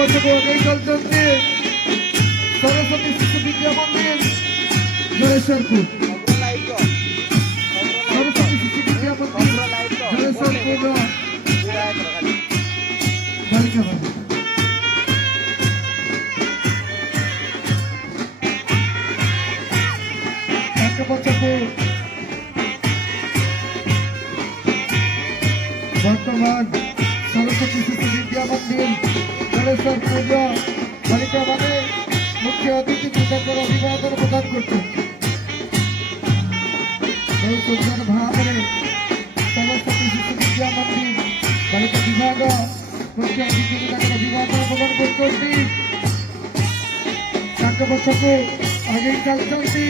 বছর এই চলছে সরস্বতী শিশু বিদ্যা মন্দির জলেশ্বরপুর। সরস্বতী শিশু বিদ্যা মন্দির জলেশ্বরপুর বালিকা ভবন। বর্তমান সরস্বতী শিশু বিদ্যা মন্দির জলেশ্বরপুর বালিকা ভবনে মুখ্য অতিথি কৃতজ্ঞ অভিবাদন প্রদান করছেন। এই সুন্দর ভাবে সরস্বতী শিশু বিদ্যা মন্দির বালিকা বিভাগ মুখ্য অতিথি কৃতজ্ঞ অভিবাদন প্রদান করছেন। তাকে বছরକୁ ଆଗେଇ ଚାଲିଛନ୍ତି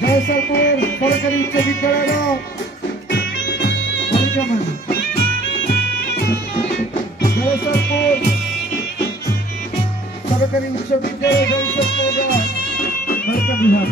ଜୟେଶ୍ୱରପୁର ସରକାରୀ ଉଚ୍ଚ ବିଦ୍ୟାଳୟର ବାଳିକାମାନେ। ଜୟେଶ୍ୱରପୁର ସରକାରୀ ଉଚ୍ଚ ବିଦ୍ୟାଳୟ ଜୟେଶ୍ୱରପୁରର ବାଳିକା ବିଭାଗ।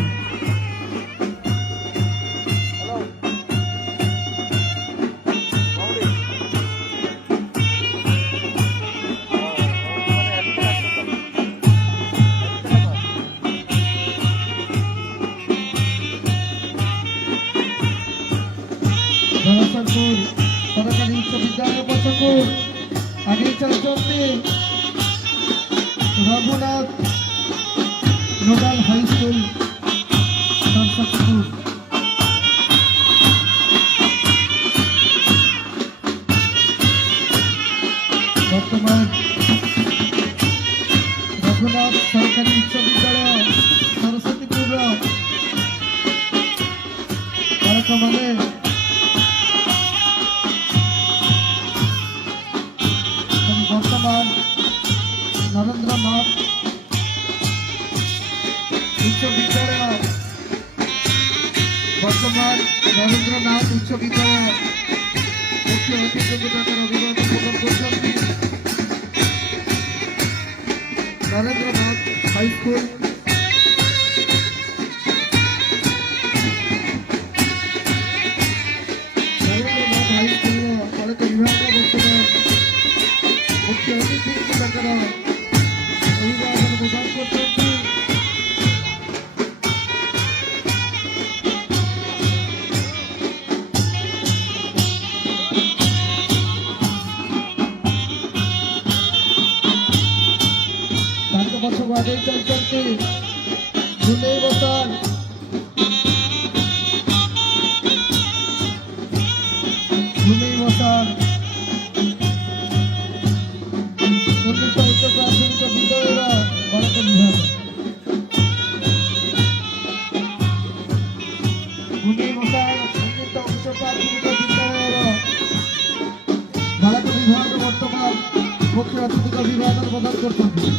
জয়েশ্বরপুর সরকারি উচ্চ বিদ্যালয় পছকু আগে চালিয়েছে Raghunath nodal high school Narsinghpur. বর্তমান রঘুনাথ সরকারি উচ্চ বিদ্যালয় সরস্বতীপুর বালকମାନେ বর্তমান নরেন্দ্রনাথ উচ্চ বিদ্যালয় মুখ্য অতিথি তাদের অভিভাবক প্রদান করছেন। নরেন্দ্রনাথ হাই স্কুল বালিকা বিভাগ বর্তমান মুখ্য অতিথি তাদের অভিভাবক প্রদান করছেন। ତାଙ୍କ ପଛକୁ ଆଗେଇ ଚାଲିଛନ୍ତି ଝୁଲେଇ ବସାନ। ଝୁଲେଇ ବସାନ ଉନ୍ନତ ଉଚ୍ଚ ପ୍ରାଥମିକ ବିଦ୍ୟାଳୟର ବାଳକ ବିଭାଗ। ଝୁଲେଇ ବସାନ ଉନ୍ନତ ଉଚ୍ଚ ପ୍ରାଥମିକ ବିଦ୍ୟାଳୟର ବାଳକ ବିଭାଗ ବର୍ତ୍ତମାନ ମୁଖ୍ୟ ଅତିଥି ଅଭିବାଦନ ପ୍ରଦାନ କରୁଛନ୍ତି।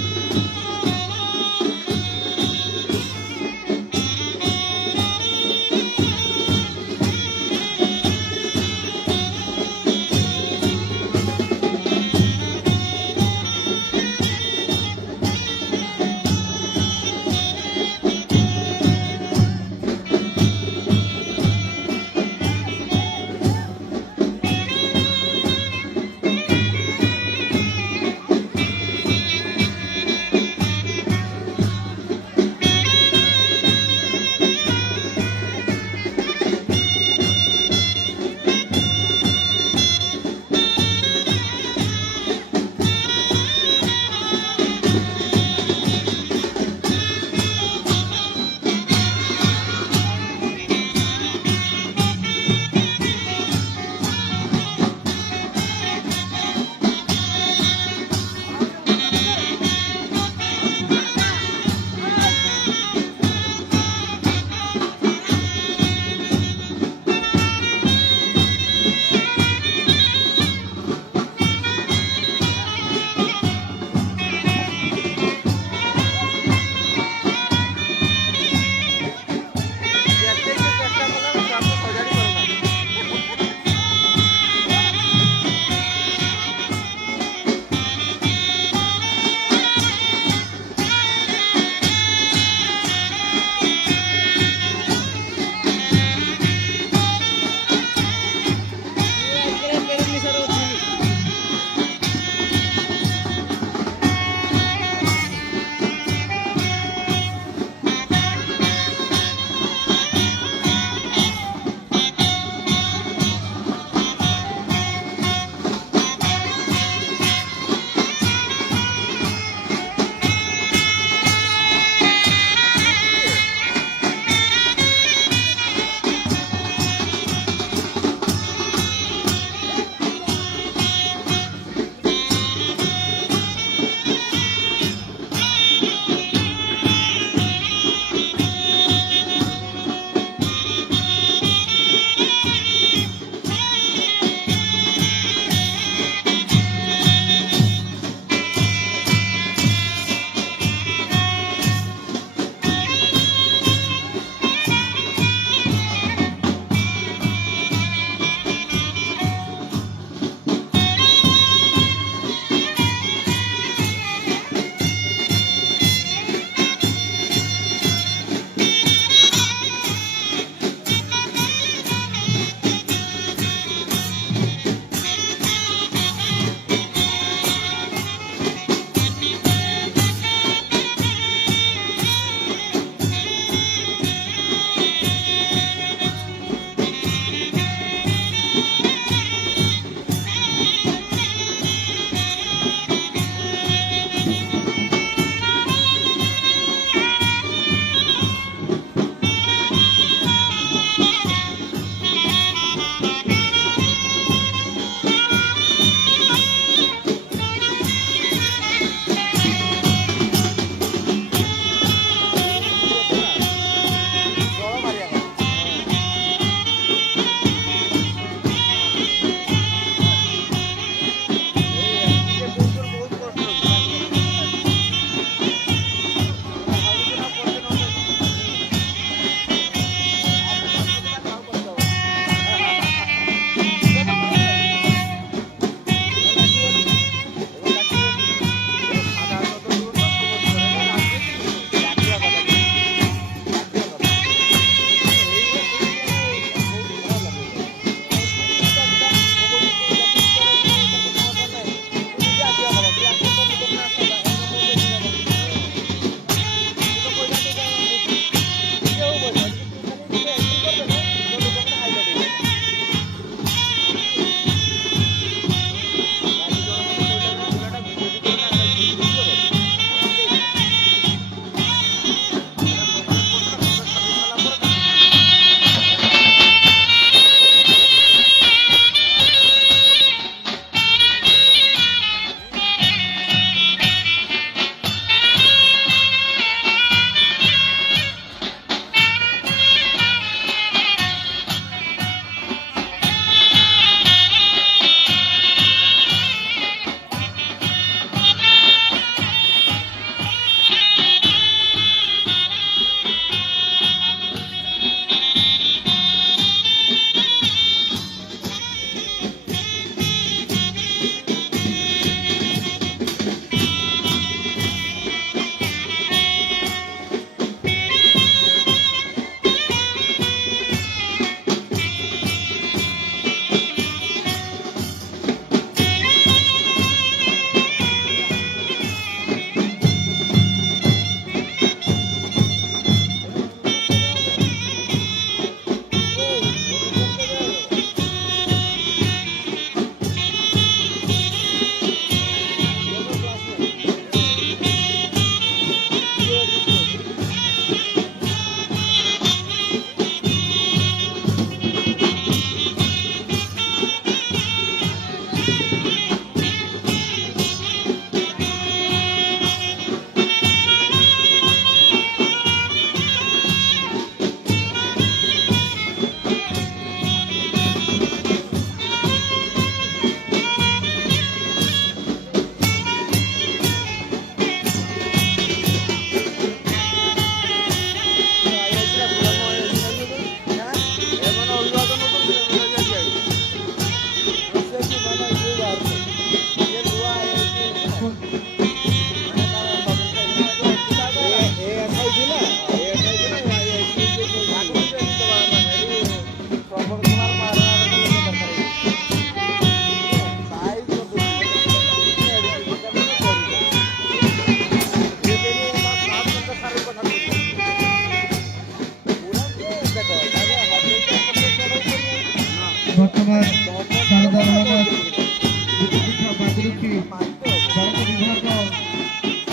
ଦେଖି ବାଳକ ବିଭାଗ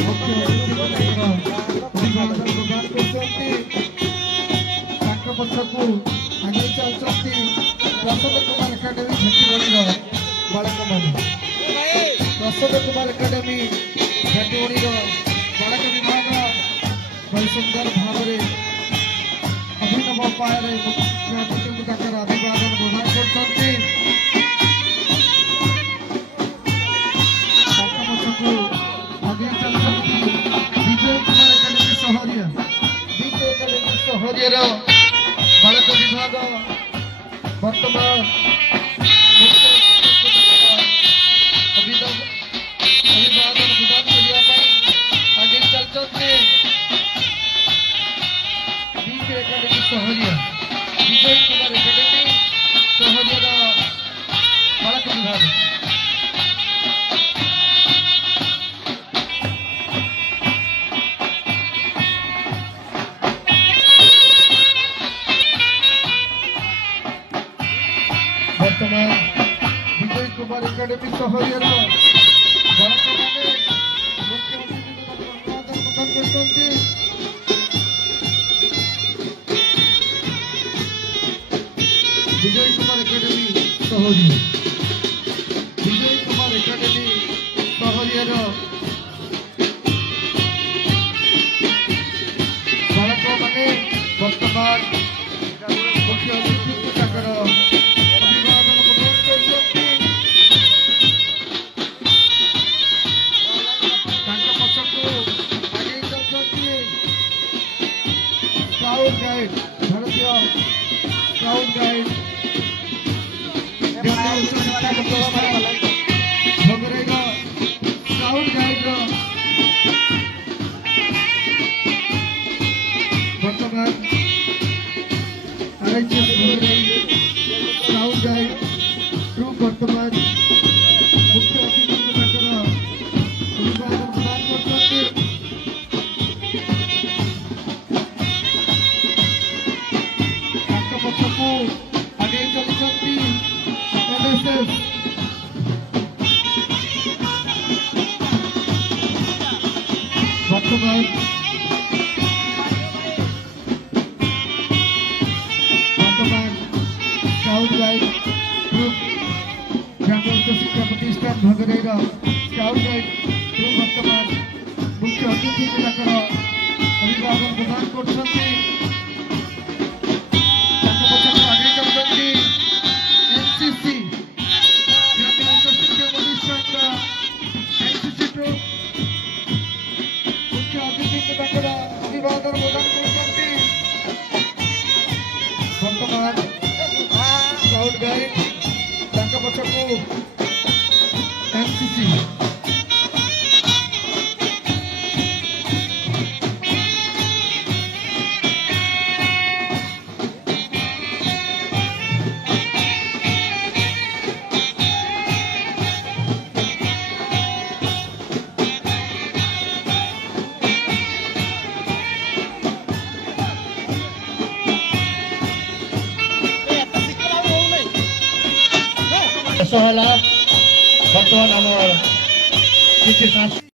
ମୁଖ୍ୟ ଅଭିଭାବନ ପ୍ରଦାନ କରୁଛନ୍ତି। ତାଙ୍କ ପଛକୁ ଆଗେଇ ଚାଲୁଛନ୍ତି ପ୍ରସାଦ କୁମାର ଏକାଡେମୀ ଭେଟିବଣିର ବାଳକମାନେ। ପ୍ରସାଦ କୁମାର ଏକାଡେମୀ ଭେଟିବଣିର ବାଳକ ବିଭାଗ ବହୁ ସୁନ୍ଦର ଭାବରେ ଅଭିନବ ଉପାୟରେ ମୁଖ୍ୟ ଅତିଥିଙ୍କୁ ତାଙ୍କର ଅଭିବାଦନ ପ୍ରଦାନ କରୁଛନ୍ତି। ତାଙ୍କ ପଛକୁ ଆଗେଇ ଚାଲୁଛନ୍ତି ବିଜୟ କୁମାର ଏକାଡେମୀ ସହରିଆ। ବିଜୟ ଏକାଡେମୀ ସହରିଆର ବାଳକ ବିଭାଗ ବର୍ତ୍ତମାନ ମୁଖ୍ୟ ଅଭିବାଦନ ପ୍ରଦାନ କରିବା ପାଇଁ ଆଗେଇ ଚାଲିଛନ୍ତି। ବିଜୟ ଏକାଡେମୀ ସହରିଆ ବିଜୟ କୁମାର ଏକାଡେମୀ ସହରିଆର ବାଳକ ବିଭାଗ। ବର୍ତ୍ତମାନ ବିଜୟ କୁମାର ଏକାଡେମୀ ସହରିଆର ବାଳକମାନେ ମୁଖ୍ୟ ଅତିଥିଙ୍କୁ ଅଭିବାଦନ ପ୍ରଦାନ କରୁଛନ୍ତି। ବିଜୟ କୁମାର ଏକାଡେମୀ ସହରିଆ ବିଜୟ କୁମାର ଏକାଡେମୀ ସହରିଆର ବାଳକମାନେ ବର୍ତ୍ତମାନ ମୁଖ୍ୟ ଅତିଥିଙ୍କୁ ତାଙ୍କର ଅଭିବାଦନ ପ୍ରଦାନ କରୁଛନ୍ତି। ତାଙ୍କ ପଛକୁ ଆଗେଇ ଯାଉଛନ୍ତି ସ୍କାଉଟ୍ ଗାଇଡ୍ ଭାରତୀୟ ସ୍କାଉଟ୍ ଗାଇଡ୍ ଭୋଗରାଇର ସ୍କାଉଟ୍ ଗାଇଡ୍ର ବର୍ତ୍ତମାନ RHS ଭୋଗରାଇ ସ୍କାଉଟ୍ ଗାଇଡ୍ରୁ ବର୍ତ୍ତମାନ ମୁଖ୍ୟ ଅତିଥିଙ୍କୁ ତାଙ୍କର ଅଭିବାଦନ ପ୍ରଦାନ କରୁଛନ୍ତି। ତାଙ୍କ ପଛକୁ ଆଗେଇ ଚାଲିଛନ୍ତି NSS ବର୍ତ୍ତମାନ ସ୍କାଉଟ୍ ଗାଇଡ୍ ଗ୍ରୁପ୍ ଝାଣ୍ଡ ଉଚ୍ଚ ଶିକ୍ଷା ପ୍ରତିଷ୍ଠାନ ଭୋଗରାଇର ସ୍କାଉଟ୍ ଗାଇଡ୍ ଗ୍ରୁପ୍ ବର୍ତ୍ତମାନ ମୁଖ୍ୟ ଅତିଥିଙ୍କୁ ତାଙ୍କର ଅଭିବାଦନ ପ୍ରଦାନ କରୁଛନ୍ତି। ତାଙ୍କ ପଛକୁ ଆଗେଇ ଯାଉଛନ୍ତି NCC ଝାଣ୍ଡ ଉଚ୍ଚ ଶିକ୍ଷା ପ୍ରତିଷ୍ଠାନର NCC ଗ୍ରୁପ୍ ମୁଖ୍ୟ ଅତିଥିଙ୍କୁ ତାଙ୍କର ଅଭିବାଦନ ପ୍ରଦାନ କରୁଛନ୍ତି। ବର୍ତ୍ତମାନ ସ୍କାଉଟ୍ ଗାଇଡ୍ ତାଙ୍କ ପଛକୁ NCC ହେଲା ବର୍ତ୍ତମାନ ଆମର କିଛି